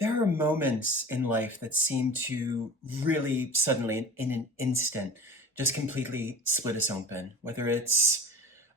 There are moments in life that seem to really suddenly, in an instant, just completely split us open. Whether it's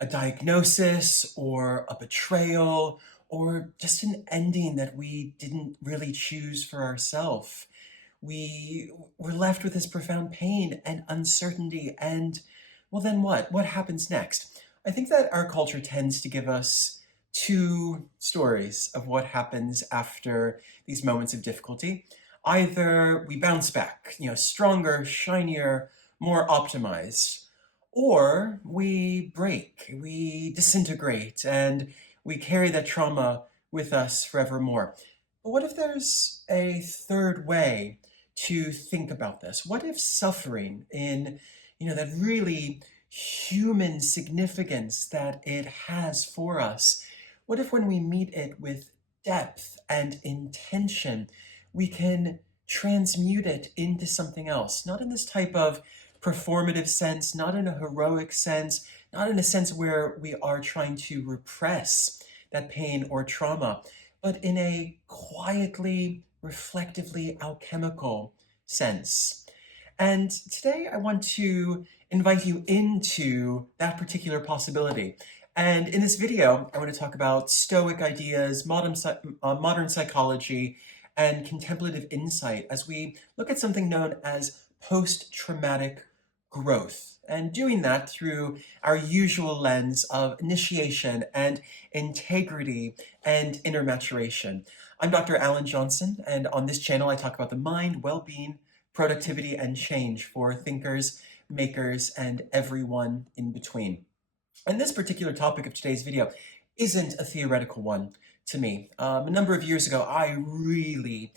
a diagnosis or a betrayal or just an ending that we didn't really choose for ourselves. We were left with this profound pain and uncertainty. And well, then what? What happens next? I think that our culture tends to give us two stories of what happens after these moments of difficulty. Either we bounce back, stronger, shinier, more optimized, or we break, we disintegrate, and we carry that trauma with us forevermore. But what if there's a third way to think about this? What if suffering in, that really human significance that it has for us, what if when we meet it with depth and intention, we can transmute it into something else? Not in this type of performative sense, not in a heroic sense, not in a sense where we are trying to repress that pain or trauma, but in a quietly, reflectively alchemical sense. And today I want to invite you into that particular possibility. And in this video, I want to talk about Stoic ideas, modern psychology, and contemplative insight as we look at something known as post-traumatic growth. And doing that through our usual lens of initiation and integrity and inner maturation. I'm Dr. Alan Johnson, and on this channel I talk about the mind, well-being, productivity, and change for thinkers, makers, and everyone in between. And this particular topic of today's video isn't a theoretical one to me. A number of years ago, I really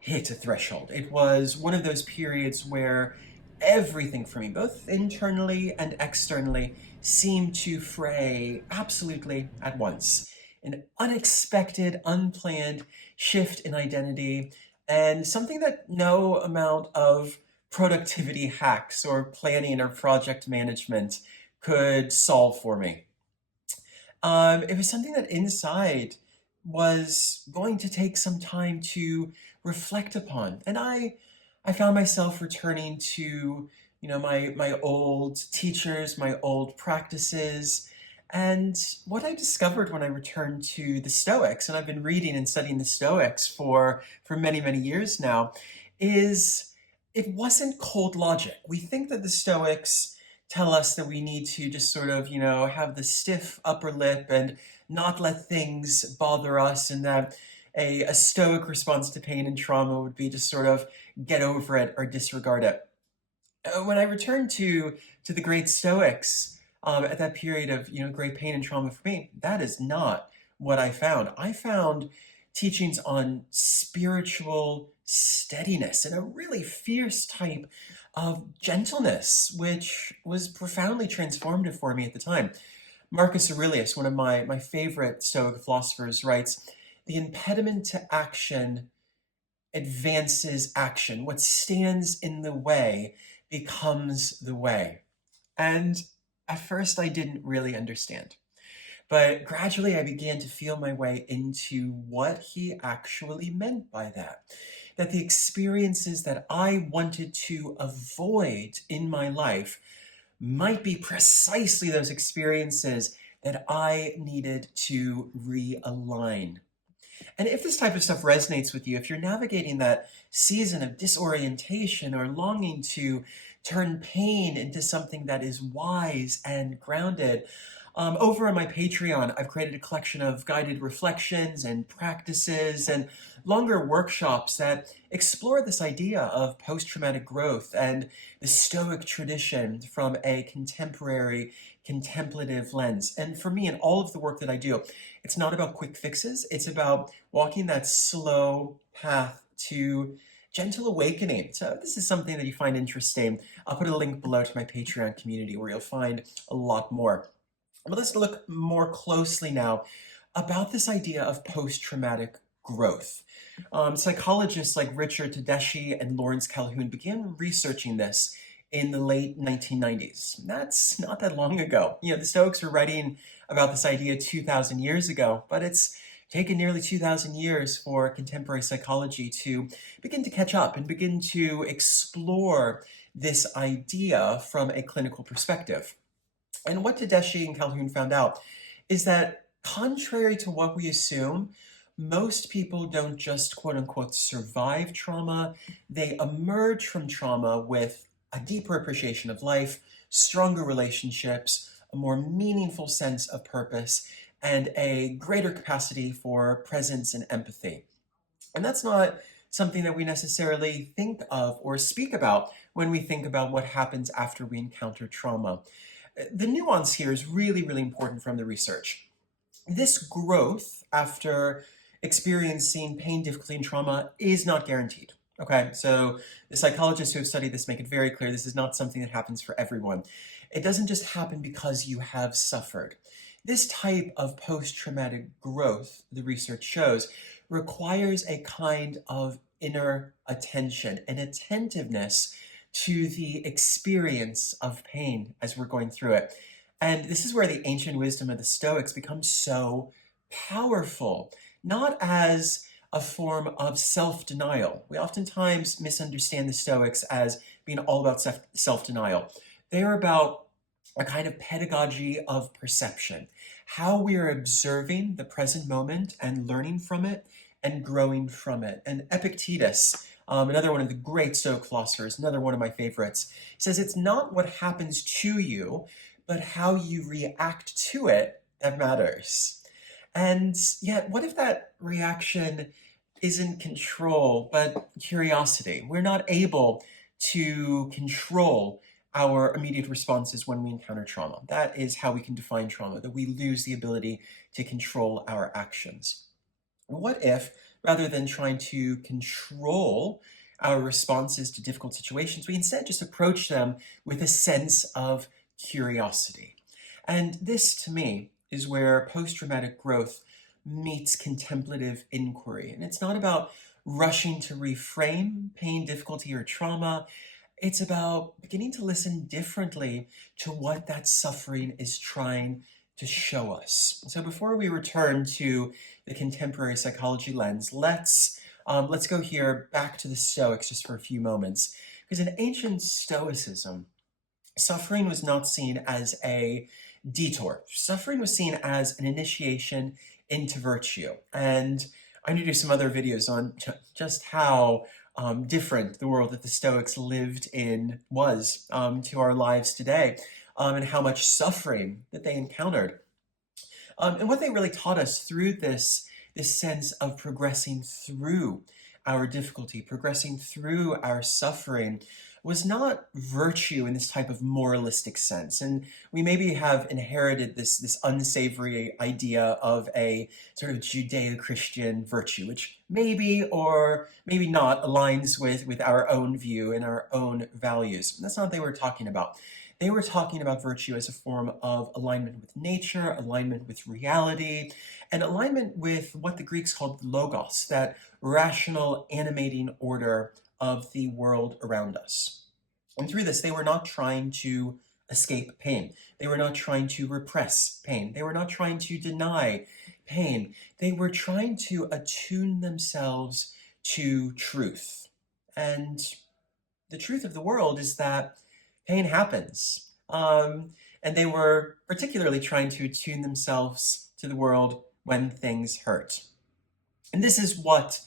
hit a threshold. It was one of those periods where everything for me, both internally and externally, seemed to fray absolutely at once. An unexpected, unplanned shift in identity, and something that no amount of productivity hacks or planning or project management could solve for me. It was something that inside was going to take some time to reflect upon. And I found myself returning to, my old teachers, my old practices. And what I discovered when I returned to the Stoics, and I've been reading and studying the Stoics for many, many years now, is it wasn't cold logic. We think that the Stoics tell us that we need to just sort of, have the stiff upper lip and not let things bother us, and that a stoic response to pain and trauma would be just sort of get over it or disregard it. When I returned to the great Stoics at that period of great pain and trauma for me, that is not what I found. I found teachings on spiritual steadiness and a really fierce type of gentleness, which was profoundly transformative for me at the time. Marcus Aurelius, one of my favorite Stoic philosophers, writes, "The impediment to action advances action. What stands in the way becomes the way." And at first I didn't really understand. But gradually I began to feel my way into what he actually meant by that. That the experiences that I wanted to avoid in my life might be precisely those experiences that I needed to realign. And if this type of stuff resonates with you, if you're navigating that season of disorientation or longing to turn pain into something that is wise and grounded, over on my Patreon, I've created a collection of guided reflections and practices and longer workshops that explore this idea of post-traumatic growth and the Stoic tradition from a contemporary, contemplative lens. And for me, in all of the work that I do, it's not about quick fixes. It's about walking that slow path to gentle awakening. So this is something that you find interesting. I'll put a link below to my Patreon community where you'll find a lot more. But let's look more closely now about this idea of post-traumatic growth. Psychologists like Richard Tedeschi and Lawrence Calhoun began researching this in the late 1990s. That's not that long ago. The Stoics were writing about this idea 2,000 years ago, but it's taken nearly 2,000 years for contemporary psychology to begin to catch up and begin to explore this idea from a clinical perspective. And what Tedeschi and Calhoun found out is that, contrary to what we assume, most people don't just quote unquote survive trauma, they emerge from trauma with a deeper appreciation of life, stronger relationships, a more meaningful sense of purpose, and a greater capacity for presence and empathy. And that's not something that we necessarily think of or speak about when we think about what happens after we encounter trauma. The nuance here is really, really important from the research. This growth after experiencing pain, difficulty, and trauma is not guaranteed. Okay, so the psychologists who have studied this make it very clear this is not something that happens for everyone. It doesn't just happen because you have suffered. This type of post-traumatic growth, the research shows, requires a kind of inner attention, an attentiveness to the experience of pain as we're going through it. And this is where the ancient wisdom of the Stoics becomes so powerful, not as a form of self-denial. We oftentimes misunderstand the Stoics as being all about self-denial. They are about a kind of pedagogy of perception, how we are observing the present moment and learning from it and growing from it. And Epictetus, another one of the great Stoic philosophers, another one of my favorites, says it's not what happens to you, but how you react to it that matters. And yet, what if that reaction isn't control, but curiosity? We're not able to control our immediate responses when we encounter trauma. That is how we can define trauma, that we lose the ability to control our actions. What if, rather than trying to control our responses to difficult situations, we instead just approach them with a sense of curiosity? And this, to me, is where post-traumatic growth meets contemplative inquiry. And it's not about rushing to reframe pain, difficulty, or trauma. It's about beginning to listen differently to what that suffering is trying to show us. So before we return to the contemporary psychology lens, let's go here back to the Stoics just for a few moments. Because in ancient Stoicism, suffering was not seen as a detour. Suffering was seen as an initiation into virtue. And I need to do some other videos on just how different the world that the Stoics lived in was to our lives today, and how much suffering that they encountered. And what they really taught us through this sense of progressing through our difficulty, progressing through our suffering, was not virtue in this type of moralistic sense. And we maybe have inherited this unsavory idea of a sort of Judeo-Christian virtue, which maybe or maybe not aligns with our own view and our own values. That's not what they were talking about. They were talking about virtue as a form of alignment with nature, alignment with reality, and alignment with what the Greeks called logos, that rational, animating order of the world around us. And through this, they were not trying to escape pain. They were not trying to repress pain. They were not trying to deny pain. They were trying to attune themselves to truth. And the truth of the world is that pain happens. And they were particularly trying to attune themselves to the world when things hurt. And this is what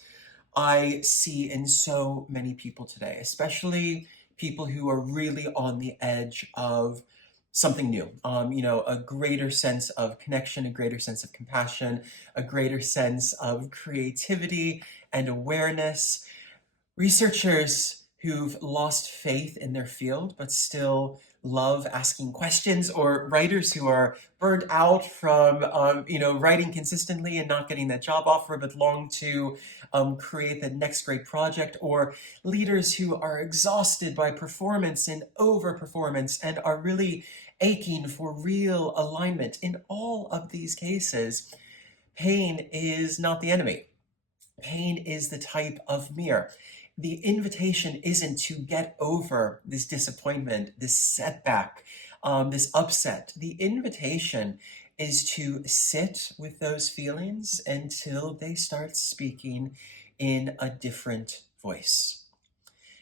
I see in so many people today, especially people who are really on the edge of something new. A greater sense of connection, a greater sense of compassion, a greater sense of creativity and awareness. Researchers who've lost faith in their field but still love asking questions, or writers who are burned out from writing consistently and not getting that job offer but long to create the next great project, or leaders who are exhausted by performance and overperformance and are really aching for real alignment. In all of these cases, pain is not the enemy. Pain is the type of mirror. The invitation isn't to get over this disappointment, this setback, this upset. The invitation is to sit with those feelings until they start speaking in a different voice.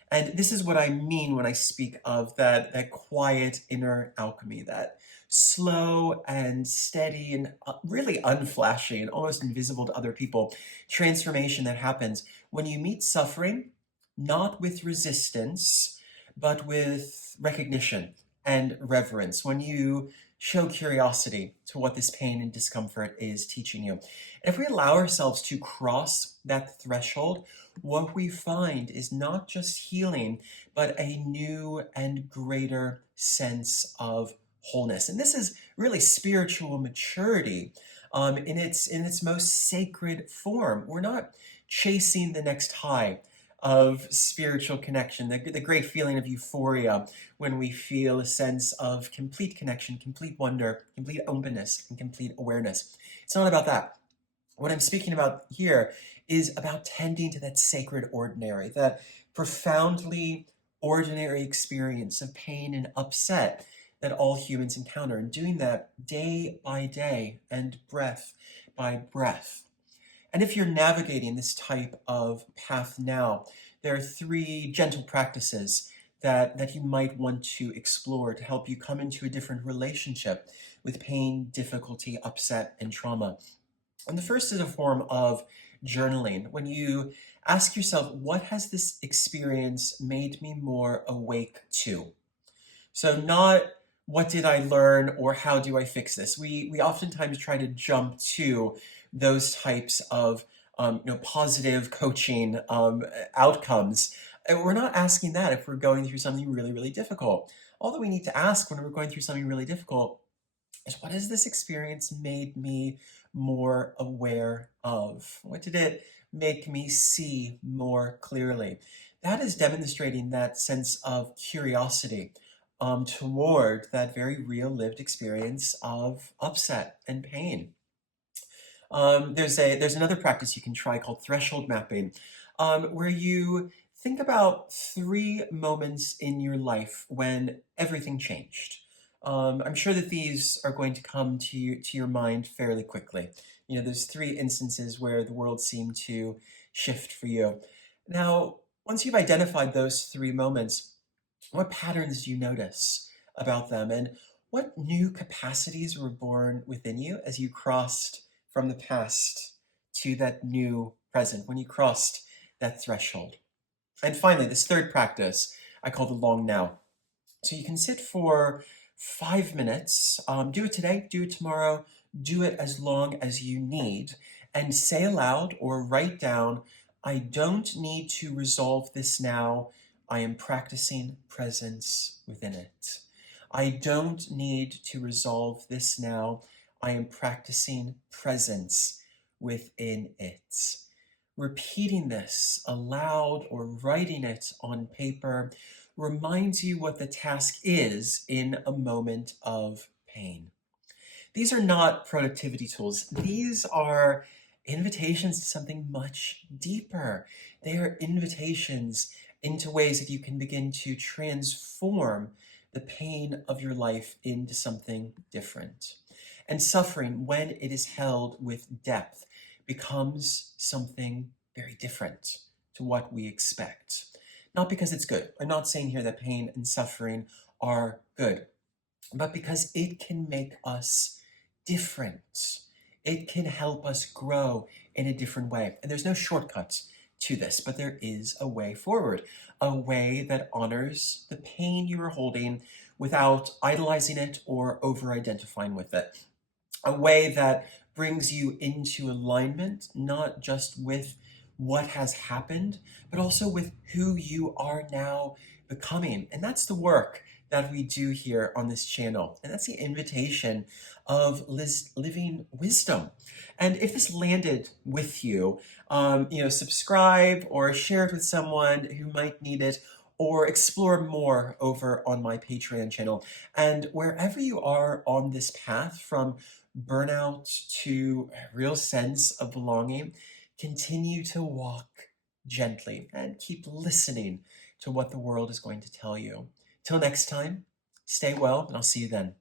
And this is what I mean when I speak of that quiet inner alchemy, that slow and steady and really unflashy and almost invisible to other people transformation that happens when you meet suffering, not with resistance, but with recognition and reverence. When you show curiosity to what this pain and discomfort is teaching you. And if we allow ourselves to cross that threshold, what we find is not just healing, but a new and greater sense of wholeness. And this is really spiritual maturity in its most sacred form. We're not chasing the next high of spiritual connection, the great feeling of euphoria when we feel a sense of complete connection, complete wonder, complete openness, and complete awareness. It's not about that. What I'm speaking about here is about tending to that sacred ordinary, that profoundly ordinary experience of pain and upset that all humans encounter, and doing that day by day and breath by breath. And if you're navigating this type of path now, there are 3 gentle practices that you might want to explore to help you come into a different relationship with pain, difficulty, upset, and trauma. And the first is a form of journaling. When you ask yourself, what has this experience made me more awake to? So not what did I learn or how do I fix this? We oftentimes try to jump to those types of positive coaching outcomes. And we're not asking that if we're going through something really, really difficult. All that we need to ask when we're going through something really difficult is, what has this experience made me more aware of? What did it make me see more clearly? That is demonstrating that sense of curiosity toward that very real lived experience of upset and pain. There's another practice you can try called threshold mapping, where you think about 3 moments in your life when everything changed. I'm sure that these are going to come to your mind fairly quickly. There's 3 instances where the world seemed to shift for you. Now, once you've identified those 3 moments, what patterns do you notice about them, and what new capacities were born within you as you crossed from the past to that new present, when you crossed that threshold? And finally, this third practice I call the long now. So you can sit for 5 minutes, do it today, do it tomorrow, do it as long as you need, and say aloud or write down, I don't need to resolve this now. I am practicing presence within it. I don't need to resolve this now. I am practicing presence within it. Repeating this aloud or writing it on paper reminds you what the task is in a moment of pain. These are not productivity tools. These are invitations to something much deeper. They are invitations into ways that you can begin to transform the pain of your life into something different. And suffering, when it is held with depth, becomes something very different to what we expect. Not because it's good. I'm not saying here that pain and suffering are good, but because it can make us different. It can help us grow in a different way. And there's no shortcuts to this, but there is a way forward, a way that honors the pain you are holding without idolizing it or over-identifying with it. A way that brings you into alignment, not just with what has happened, but also with who you are now becoming. And that's the work that we do here on this channel. And that's the invitation of living wisdom. And if this landed with you, subscribe or share it with someone who might need it, or explore more over on my Patreon channel. And wherever you are on this path, from burnout to a real sense of belonging, continue to walk gently and keep listening to what the world is going to tell you. Till next time, stay well, and I'll see you then.